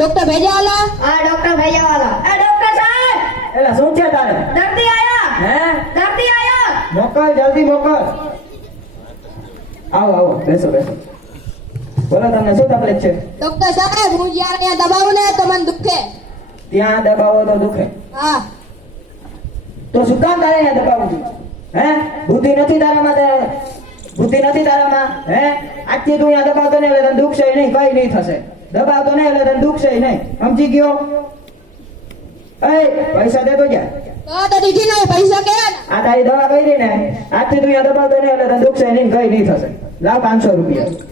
Doctor ભેજાવાલા. હા doctor ભૈયાવાલા. એ doctor સાહેબ, એલા શું છે તારે? દર્દી આયા. હે? દર્દી આયા. મોકલ, જલ્દી મોકલ. આવો આવો, બેસો બેસો. બોલો, તમને શું તકલીફ છે? ડોક્ટર સાહેબ, હું જ્યારે ત્યાં દબાવું ને તો મને દુખે. ત્યાં દબાવો તો દુખે. હા. તો શું કામ તારે અહીંયા દબાવું છું? હે? બુદ્ધિ નથી તારામાં? બુદ્ધિ નથી તારામાં? હે? આજથી તું અહીંયા દબાવતો નહીં એટલે તને દુખશે નહીં, કઈ નહીં થશે. દબાવતો નહીં એટલે તને દુખશે નહીં, સમજી ગયો? એ પૈસા દેતો જા. તો દીધી ને પૈસા કેવા? આ તારી દવા કરી ને, આજથી તું અહીંયા દબાવતો નહીં એટલે તને દુખશે નહીં, કઈ નહીં થશે. લાવ 500 રૂપિયા.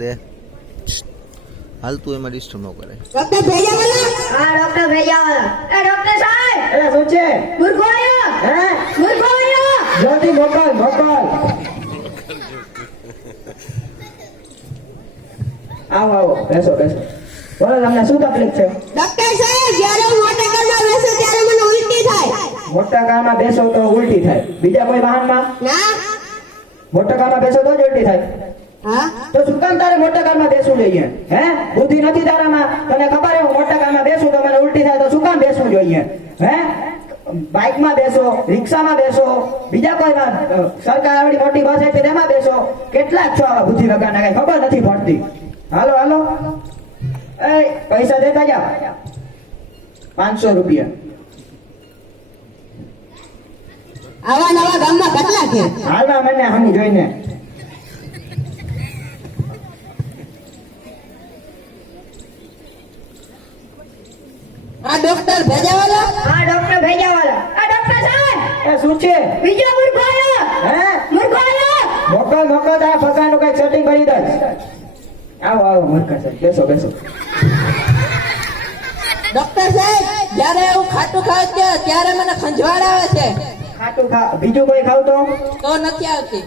દે હાલ તું એમાં ડિસ્ટર્બ ન કરે. ડોક્ટર ભેજાવાલા. હા ડોક્ટર ભૈયાવાલા. એ ડોક્ટર સાહેબ, એલા શું છે? મુર્ગો આયો. હે? મુર્ગો આયો. જલ્દી મોકલ મોકલ. આવો આવો, બેસો બેસો. બોલો, તમને શું તકલીફ છે? ડોક્ટર સાહેબ, જ્યારે હું મોટા કારમાં બેસું ત્યારે મને ઉલટી થાય. મોટા કારમાં બેસો તો ઉલટી થાય. બીજા કોઈ વાહનમાં? ના. મોટા કારમાં બેસો તો જ ઉલટી થાય. હા. તો શું કામ તારે મોટા કારમાં બેસવું જોઈએ? હે? બુદ્ધિ નથી તારામાં? તને ખબર હે હું મોટા કારમાં બેસું તો મને ઉલટી થાય, તો શું કામ બેસવું જોઈએ? હે? બાઇકમાં બેસો, રિક્ષામાં બેસો, બીજા કોઈમાં સરકાર આવડી મોટી બસ છે તેમાં બેસો. કેટલા જ છો આવા બુદ્ધિ વગરના, કઈ ખબર નથી પડતી. હાલો હાલો, એ પૈસા દેતા જાઓ. 500 રૂપિયા. આવા નવા ગામમાં કેટલા છે? હાલમાં મને હમ જોઈને. આ ડોક્ટર ભેજાવાલા. હા ડોક્ટર ભૈયાવાલા. એ ડોક્ટર સાહેબ, એ શું છે? બીજો મુર્ગો આયો. હે? મુર્ગો આયો. મોકલ મોકલ, તારા પગારનું કઈક સેટિંગ કરી દઈશ. આવો આવો, મોકલ સાહેબ, બેસો બેસો. ડોક્ટર સાહેબ, જ્યારે હું ખાટું ખાઉં ત્યારે મને ખંજવાળ આવે છે. ખાટું ખા, બીજું કોઈ ખાવ તો? તો નથી આવતી.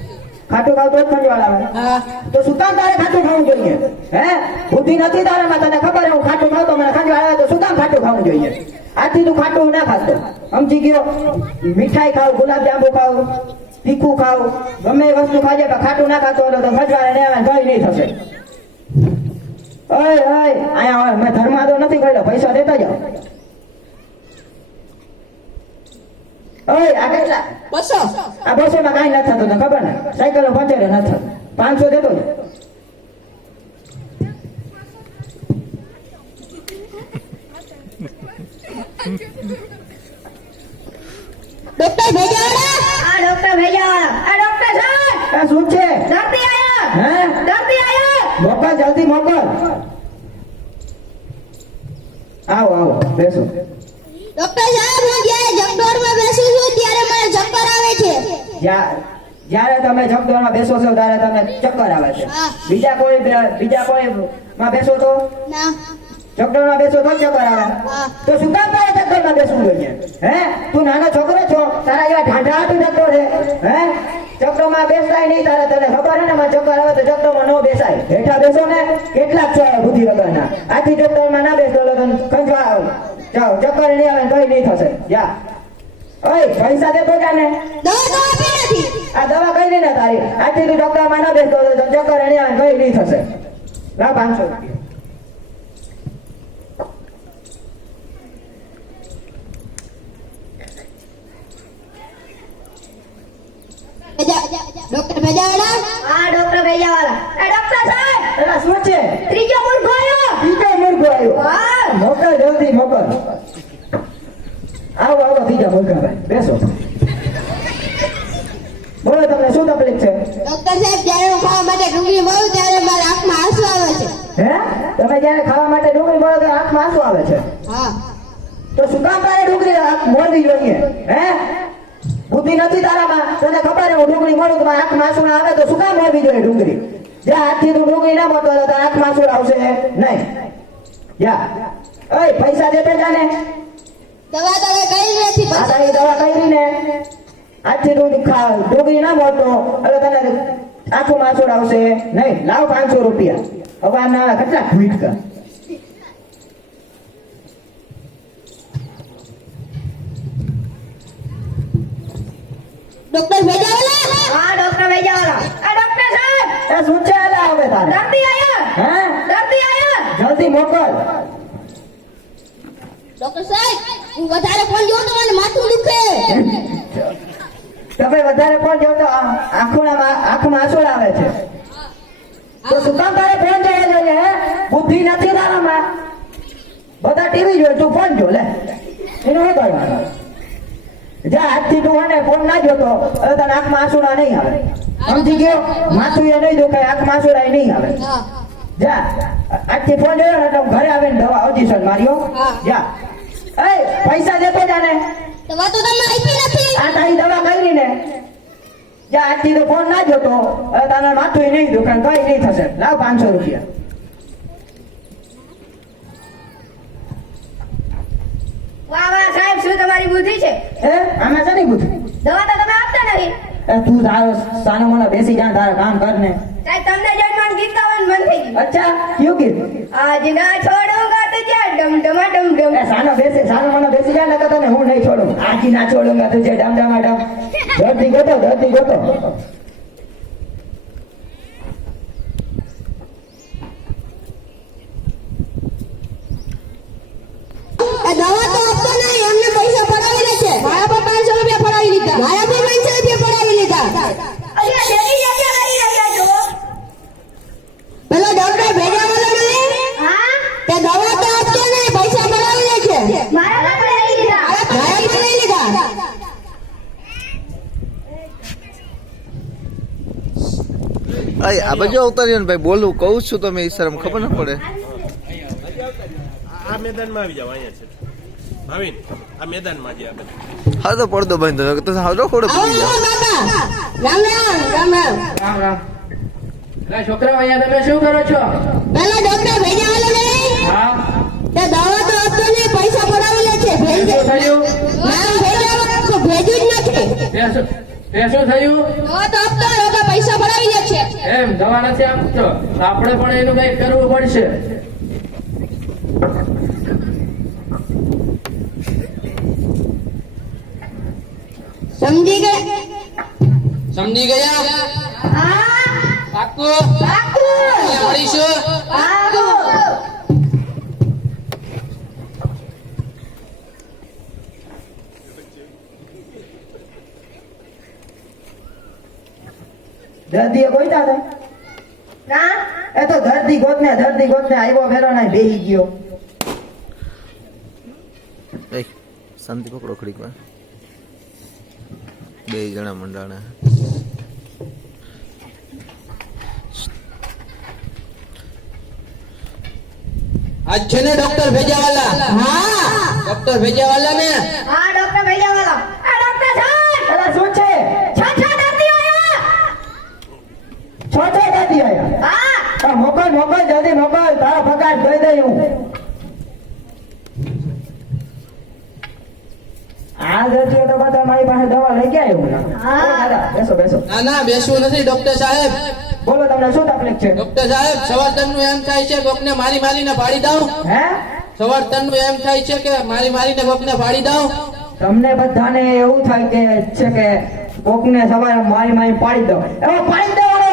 ખાટું ખાવ તો જ ખંજવાળ આવે. હા. તો શું કામ તારે ખાટું ખાવું જોઈએ? હે? બુદ્ધિ નથી તારામાં? તને ખબર હે હું ખાટું ખાવ તો મને ખંજવાળ આવે, તો શું કામ ખાટું ખાવું જોઈએ? આજથી તું ખાટું ના ખાતો, સમજી ગયો? મીઠાઈ ખાવ, ગુલાબ જાંબુ ખાવ, તીખું ખાવ, ગમે એ વસ્તુ ખાજે, પણ ખાટું ના ખાતો એટલે તો ખંજવાળ નહીં આવે, કઈ નહીં થશે. ઓય ઓય, અહીંયા મેં ધર્મા તો નથી કર્યો, પૈસા દેતા જાઓ. ઓય આ કેટલા? 200. આ 200 માં કઈ નથી થતું, તને ખબર ને? સાયકલ પંચર નથી થતું. 500 દેતો જ. ડોક્ટર ભેજાવાલા. હા ડોક્ટર ભૈયાવાલા. એ ડોક્ટર સાહેબ, આ શું છે? દર્દી આયા. હે? દર્દી આયા. મોકલ, જલ્દી મોકલ. આવો આવો, બેસો. ડોક્ટર સાહેબ, હું જ્યારે જગદોરમાં બેસું છું ત્યારે મને ચક્કર આવે છે. જ્યારે તમે જગદોરમાં બેસો છો ત્યારે તમને ચક્કર આવે છે. હા. બીજા કોઈ માં બેસો તો? ના. ચક્કરમાં બેસો તો જ ચક્કર આવે. હા. તો શું કામ તારે ચક્કરમાં બેસવું જોઈએ? હે? તું નાનો છોકરો છો, તારા જેવા ઢાંઢા હાટું ચક્કર છે. હે? ચક્કરમાં બેસાય નહીં તારે, તને ખબર હે ને? માં ચક્કર આવે તો ચક્કરમાં ન બેસાય. હેઠા બેસો ને, કેટલાક છો આ બુદ્ધિ વગરના. આથી ચક્કરમાં ના બેસો એટલે તને ખંજવાળ આવે. જાઓ, ચક્કર નહીં આવે, કઈ નહીં થશે. જા. ઓય પૈસા દેતો જા ને. દવા તો આપી નથી. આ દવા કઈ ને તારી, આજથી તું ડોક્ટરમાં ના બેસતો તો ચક્કર નહીં આવે, કઈ નહીં થશે. લાવ 500 રૂપિયા. ડોક્ટર ભેજાવાલા. હા ડોક્ટર ભૈયાવાલા. એ ડોક્ટર સાહેબ, એલા શું છે? ત્રીજો મુર્ગો આયો. બીજો મુર્ગો આવ્યો. હા. મોકલ, જલ્દી મોકલ. આવો આવો, ત્રીજા મુર્ગાભાઈ, બેસો. બોલો, તમને શું તકલીફ છે? ડોક્ટર સાહેબ, જ્યારે હું ખાવા માટે ડુંગળી મળું ત્યારે મારા આંખમાં આંસુ આવે છે. હે? તમે જયારે ખાવા માટે ડુંગળી મળો તો આંખમાં આંસુ આવે છે? હા. તો શું કામ તારે ડુંગળી મોરવી જોઈએ? હે? બુદ્ધિ નથી તારામાં? તને ખબર હે હું ડુંગળી મળું તો મારા આંખમાં આંસુ આવે, તો શું કામ મોરવી જોઈએ ડુંગળી? જ્યાં હાથથી તું ડુંગળી ના મળતો તો તારા આંખમાં આંસુ આવશે નહીં. જા. ઓય પૈસા દેતા જા ને. દવા તો કઈ નથી. આ તારી દવા કરી ને, આજથી તું ડુંગળી ના મળતો એટલે તને આંખમાં આંસુ આવશે નહીં. લાવ 500 રૂપિયા. હવે આના કેટલા ભૂટકા? ડોક્ટર ભેજાવાલા. હા ડોક્ટર ભેજાવાલા ડોક્ટર સાહેબ એ શું છે એલા હવે તારે દર્દી આયા હે દર્દી આયા જલ્દી મોકલ ડોક્ટર સાહેબ હું વધારે ફોન જોઉં તો મને માથું દુખે. તમે વધારે ફોન જોવો તો આંખમાં આંસુ આવે છે તો શું કામ તારે ફોન જોવો જોઈએ હે બુદ્ધિ નથી તારામાં બધા ટીવી જોવે તું ફોન જો લે એનું શું કરવાનું જા આજથી તું અને ફોન ના જોતો હવે તને આંખમાં આંસુડા નહીં આવે સમજી ગયો માથું એ નહીં દુખાય આંખમાં આંસુડા નહીં આવે હા જા આજથી ફોન જોયો ને એટલે હું ઘરે આવીને દવા ઓજીશન માર્યો જા એ પૈસા દેતો જાને દવા તો તમે આપી નથી. આ તારી દવા કરી ને જા આજથી તો ફોન ના જોતો હવે તને માથું નહીં દુકાન કઈ નહીં થશે લાવ 500 રૂપિયા વાહ વાહ સાહેબ શું તમારી બુદ્ધિ છે હે આમાં છે નહીં પૂછું દવા તો તમે આપતા નથી એ તું તારો સાનો મને બેસી જા તારા કામ કર ને સાહેબ તમને જોઈને મને ગીત ગાવાનું મન થઈ ગયું અચ્છા કયું કીધું આજ ના છોડુંગા તુજે ડમ ડમા ડમ ડમ એ સાનો મને બેસી જા ને કે તને હું નહીં છોડું આજી ના છોડુંગા તુજે ડમ ડમ ડમ ધરતી ગોતો આ દવા તો આપતો નહીં એમને પૈસા પડાવી લે છે. મારા પર 500 રૂપિયા પડાવી લીધા. મારા પર 500 રૂપિયા પડાવી લીધા. અહીંયા શેરી જગ્યા કરી રહ્યા છો પેલો ડોક્ટર ભેજાવાળો નહીં હા તે દવા તો આપતો નહીં પૈસા પડાવી લે છે. મારા પર લઈ લીધા મારા પર લઈ લીધા. અય આ બાજુ અવતાર્યો ને ભાઈ બોલું કહું છું તમે ઈશારામાં ખબર ન પડે આ મેદાનમાં આવી જાવ અહીંયા છે ભાવિન આ મેદાનમાં જે આપણે હા તો પડદો બાંધો તો હારો ખોડો આવો પડી આવો બાપા. રામ રામ રામ રામ. રામ રામ એટલે છોકરાઓ અહીંયા તમે શું કરો છો પેલો ડોક્ટર ભેજાવાળો નહીં હા તે દવા તો આપતો નહીં પૈસા પડાવી લે છે. શું થયું નામ ભેજાવાળો તો ભેજું જ નથી. તે શું થયું દવા તો આપતો હોય તો પૈસા પડાવી લે છે. એમ દવા નથી આપતો તો આપણે પણ એનું કઈક કરવું પડશે સમજી ગયા? સમજી ગયા હા પાક્કું પાકું મળીશું પાકું દર્દીએ કોઈ તારે ના એ તો ધરતી ગોતને આવ્યો ફેરો ને બેહી ગયો એ શાંતિ પકડો ખડીક વાર બે જણા મંડાણા આજ છે ને ડોક્ટર ભેજાવાલા હા ડોક્ટર ભેજાવાલા ને હા ડોક્ટર ભેજાવાલા ડોક્ટર સાહેબ અરે શું છે છ દર્દી આયા છો દાદી આયા હા મોકલ જલ્દી મોકલ તારો પગાર દઈ દઈ હું આ દર્દીઓ તો બધા મારી પાસે દવા લઈ ગયા એવું દાદા બેસો ના ના બેસવું નથી ડોક્ટર સાહેબ બોલો તમને શું તકલીફ છે ડોક્ટર સાહેબ સવારતનનું એમ થાય છે કોકને મારીને પાડી દઉં હે સવારતનનું એમ થાય છે કે મારીને કોકને પાડી દઉં તમને બધાને એવું થાય કે છે કે કોકને સવારે મારી પાડી દો એવો પાડી દેવાનો